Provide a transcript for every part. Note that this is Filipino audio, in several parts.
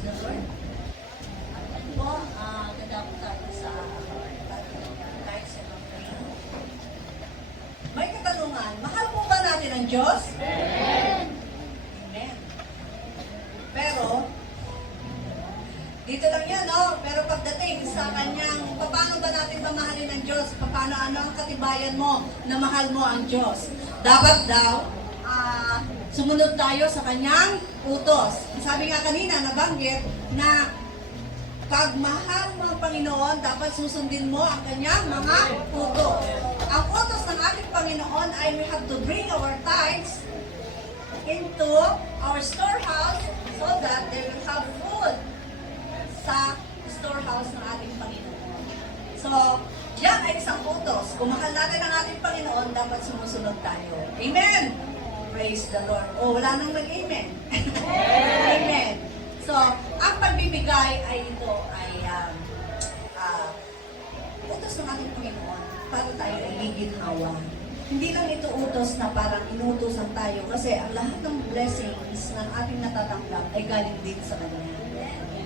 the Lord. Po, ganda po tayo sa kahit sa mga may katanungan, mahal po ba natin ang Diyos? Amen. Amen. Pero, dito lang yan, no? Pero pagdating sa kanyang, paano ba natin mamahalin ang Diyos? Paano, ano ang katibayan mo na mahal mo ang Diyos? Dapat daw, sumunod tayo sa kanyang utos. Sabi nga kanina, nabanggit na pag mahal mo ang Panginoon, dapat susundin mo ang kanyang mga utos. Ang utos ng ating Panginoon ay we have to bring our tithes into our storehouse so that they will have food sa storehouse ng ating Panginoon. So, yan ay isang utos. Kung mahal natin ang ating Panginoon, dapat sumusunod tayo. Amen! Praise the Lord. O, wala nang nag-amen. Amen. So, ang pagbibigay ay ito ay utos ng ating Panginoon para tayo ay giginhawa. Hindi lang ito utos na parang inuutosan tayo kasi ang lahat ng blessings ng ating natatanggap ay galing din sa Kanya.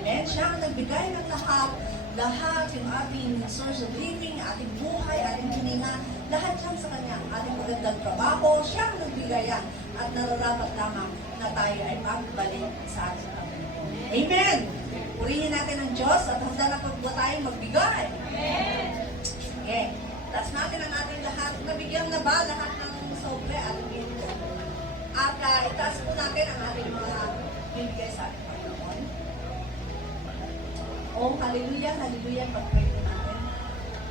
Amen? Siya ang nagbigay ng lahat yung ating source of living, ating buhay, ating hininga, lahat yan sa Kanya. Ating magandang trabaho, siya ang nagbigay yan at nararapat lamang na tayo ay magbalik sa ating Panginoon. Amen! Purihin natin ang Diyos at handa na pagbuwa tayong magbigay. Amen! Sige. Taas natin ang ating lahat. Nabigyan na ba lahat ng sobre at ginto? At itaas po natin ang ating mga bibigay sa ating Panginoon. Oh, hallelujah, hallelujah. Pag-pray po natin.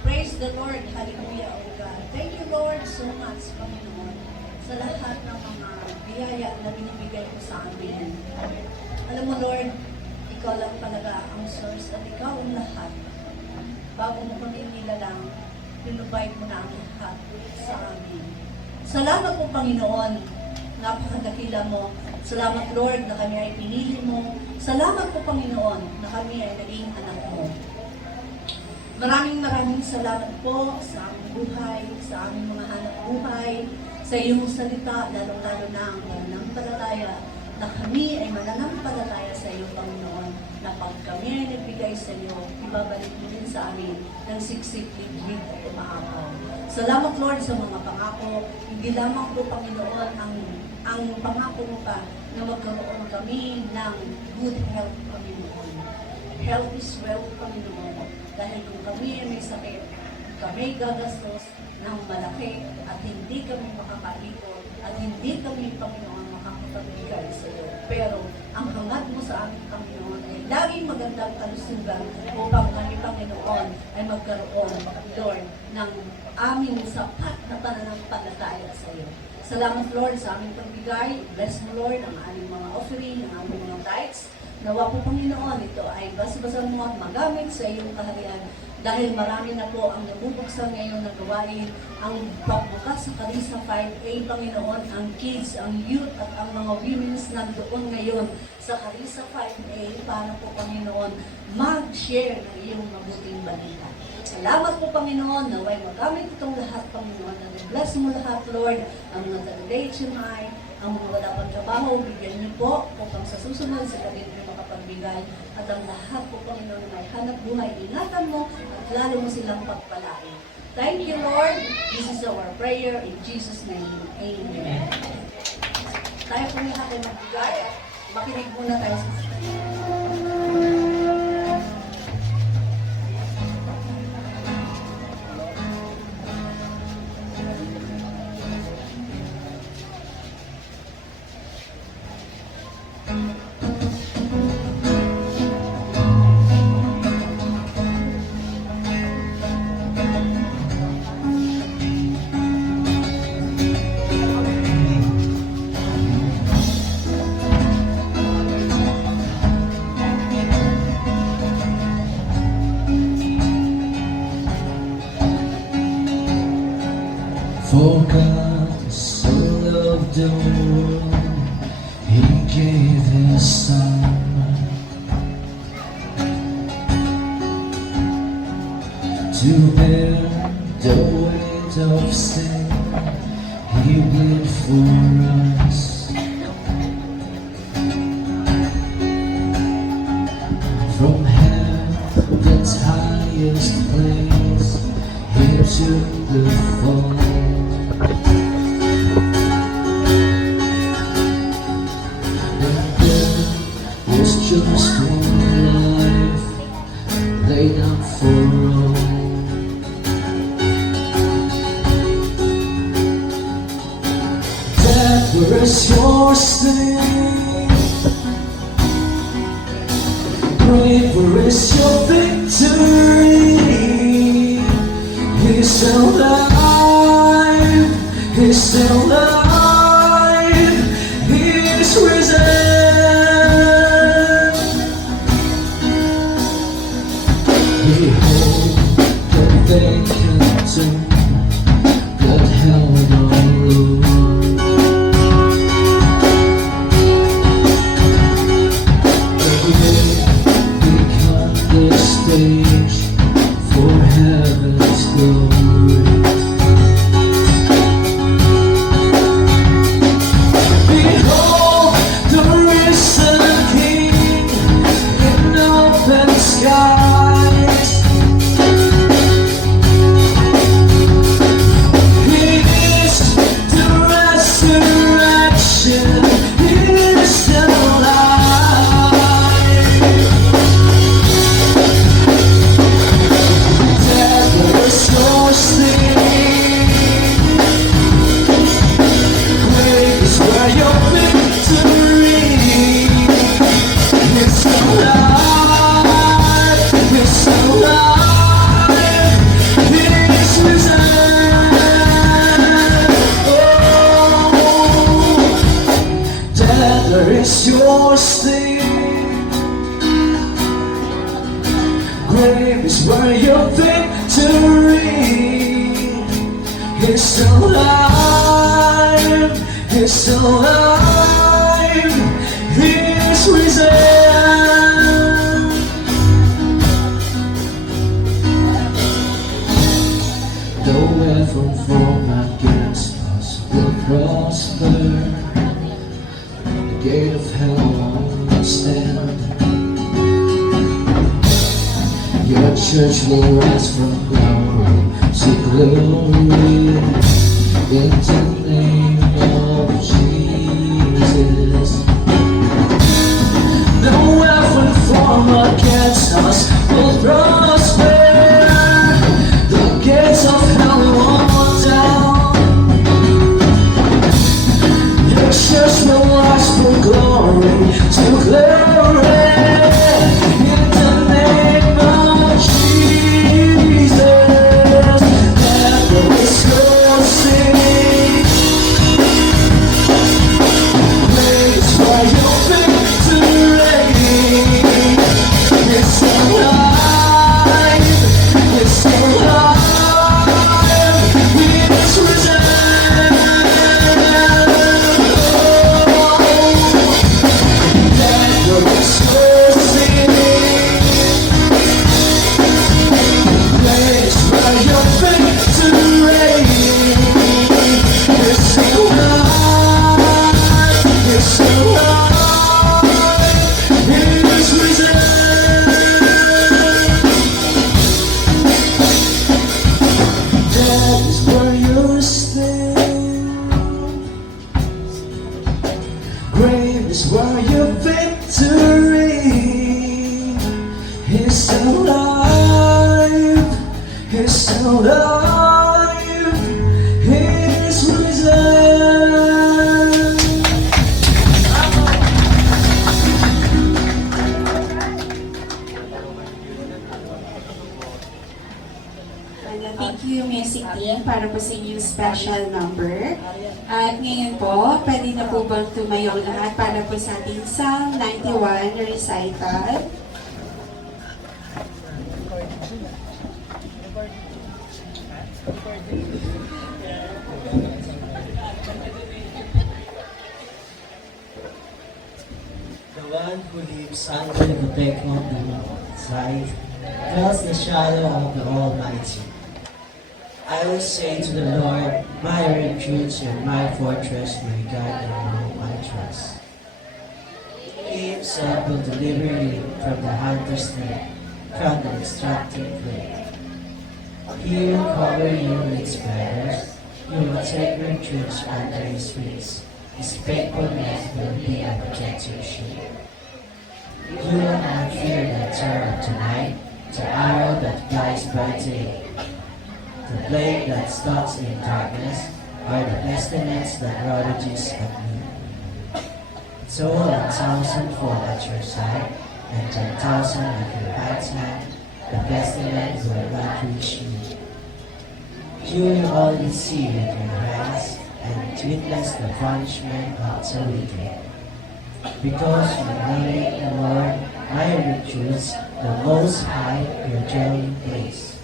Praise the Lord, hallelujah, oh God. Thank you, Lord, so much, Panginoon, sa lahat ng mga biyaya na binibigay ko sa amin. Alam mo, Lord, ikaw lang talaga ang source at ikaw ang lahat. Bago mo kami nilalang, pinubay mo na ang lahat sa amin. Salamat po, Panginoon. Napakadakila mo. Salamat, Lord, na kami ay pinili mo. Salamat po, Panginoon, na kami ay naging anak mo. Maraming salamat po sa aming buhay, sa aming mga hanap buhay, sa iyong salita, lalong-lalo na ang mananampalataya, na kami ay mananampalataya sa iyo, Panginoon, na pag kami ay nagbigay sa iyo, ibabalik mo din sa amin ng siksik, liglig at umaapaw. Salamat, Lord, sa mga pangako. Hindi lamang po, Panginoon, ang pangako mo pa na magkaroon kami ng good health, Panginoon. Health is wealth, Panginoon. Dahil kung kami ay may sakit, kami gagastos ng malaki at hindi kami makakalikot at hindi kami, Panginoon, makakapagbigay sa iyo. Pero ang hangad mo sa aming Panginoon ay laging magandang kalusugan upang kami, Panginoon, ay magkaroon, Lord, ng aming sapat na pananampalataya sa iyo. Salamat, Lord, sa aming pagbigay. Bless mo, Lord, ang aming mga offering, ang aming mga tithes. Nawa po, Panginoon, ito ay basa-basa mo at magamit sa iyong kaharian dahil marami na po ang nabubuksan ngayon na gawain ang pagbukas sa Karisa 5A, Panginoon, ang kids, ang youth at ang mga women's nandoon ngayon sa Karisa 5A para po, Panginoon, mag-share ng iyong mabuting balita. Salamat po, Panginoon, naway magamit itong lahat, Panginoon, na bless mo lahat, Lord, ang mga taga-date ay ang mga wala pang trabaho, bigyan niyo po upang sa susunod sa galit niyo makapagbigay at ang lahat po, Panginoon, na may hanap buhay, ingatan mo at lalo mo silang pagpalain. Thank you, Lord. This is our prayer in Jesus' name. Amen. Tayo po lahat ay magbigay at makinig muna tayo sa For God so loved the world, He gave His Son, to bear the weight of sin. He bled for us. the fall. And then was just one life laid out for all. That was your sting. Grave, where is your victory? He's still alive. He's still alive. He's risen. Behold the vacant tomb that held our Lord. Become the stage for heaven's glory. Behold the risen King in open skies. He is the resurrection. He is still alive. Death was your sting. Grave is where your victory. It's still alive. It's still alive. He's risen. Oh, death, where is your sting? Grave is where your victory is still alive. He's still alive. He's risen. No weapon formed against us will prosper. The gate of hell won't stand. Your church will rise from glory to glory in the name of Jesus. No weapon formed against us will prosper. The gates of hell won't down. Your church will rise from glory to glory in the name of Jesus. Never is your sin. Praise for your victory. It's still alive. It's still alive. It's risen. Never is your sin. Praise for your victory. It's still alive. It's still alive. It's risen. That is where you stand. Grave is where your victory is still alive. He's still alive. He's risen. Thank you, music team, para po sa inyong special number. At ngayon po, pwede na po bang tumayo ang lahat para po sa ating Psalm 91 recital. The one who lives under the protect of the Most dwells in the shadow of the Almighty. I will say to the Lord, my refuge and my fortress, my God and whom I trust. He himself will deliver you from the hunter's net, from the destructive plague. He will cover you with feathers. You will take refuge under his wings. His faithfulness will be a protective shield. You will not fear the terror of tonight, the arrow that flies by day, the plague that stalks in darkness, or the pestilence that ravages at noon. So 1,000 fall at your side, and 10,000 at your right hand, the pestilence will not reach you. You will only see with your hands, and witness the punishment of the wicked. Because you know the Lord, my refuge, the Most High, your dwelling place.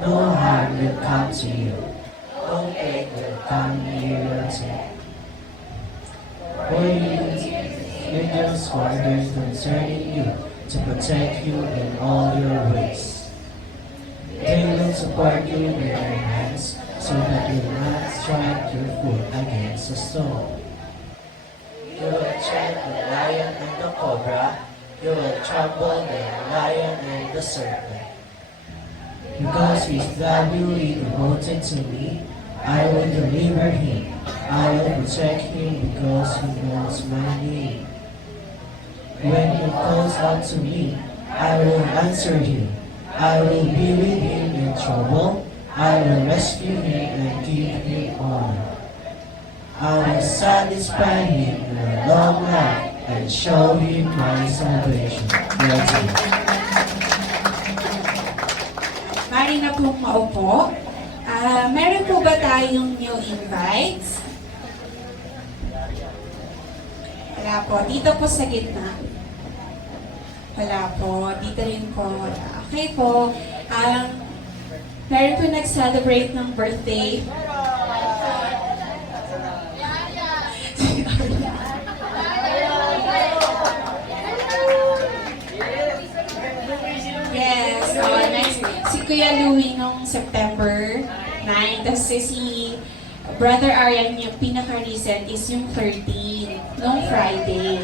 No harm will come to you. No plague will come near your tent. For you angels ordered concerning you to protect you in all your ways. They will support you with their hands, so that you will not strike your foot against a stone. You will tread the lion and the cobra. You will trample the lion and the serpent. Because he is doubly devoted to me, I will deliver him. I will protect him because he knows my name. When he calls out to me, I will answer him. I will be with him in trouble. I will rescue him and give him honor. I will satisfy him with a long life and show him my salvation. Let's pray. Mari na pong maupo. Meron po ba tayong new invites? Wala po. Dito po sa gitna. Wala po. Dito rin po. Okay po. Meron po nag-celebrate ng birthday. Yes. Nice. Si Kuya Louie nung September 9. Tapos si Brother Aryan yung pinaka-recent is yung 13. Nung Friday.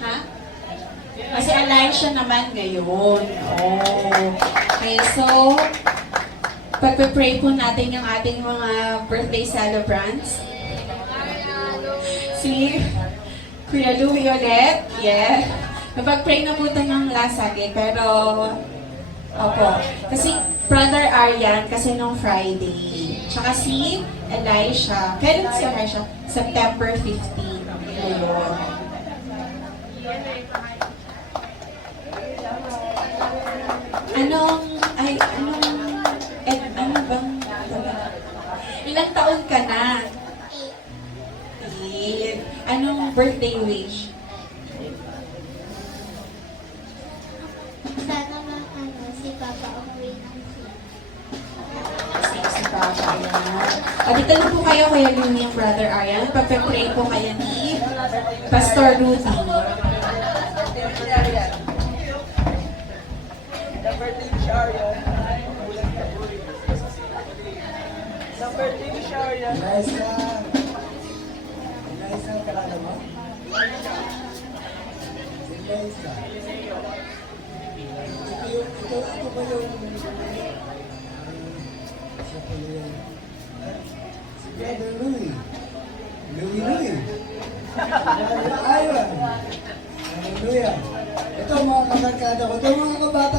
Ha? Kasi Elisha naman ngayon. Oh. Okay, so pagpe-pray po natin yung ating mga birthday celebrants. Si Kuya Louie ulit. Yeah. Napag-pray na po ito ng last Sunday, pero opo. Kasi Brother Aryan, kasi nung Friday. Tsaka si Elisha. Kailan si Elisha? September 15. Ngayon. Ano bang, ilang taon ka na? 8. Anong birthday wish? Sana si Papa umuwi ng Si Papa, yan. O, dito na po kayo, Kuya Louie, yung Brother Aryan. Pagpe-pray po kayo ni Pastor Rudy. Eliza, kalala mo? Eliza. Ito ba yung... Siya pa yung... Si Brother Louie. Louie. Brother Iron. Hallelujah. Ito mga kabarkada ko. Ito mga kabata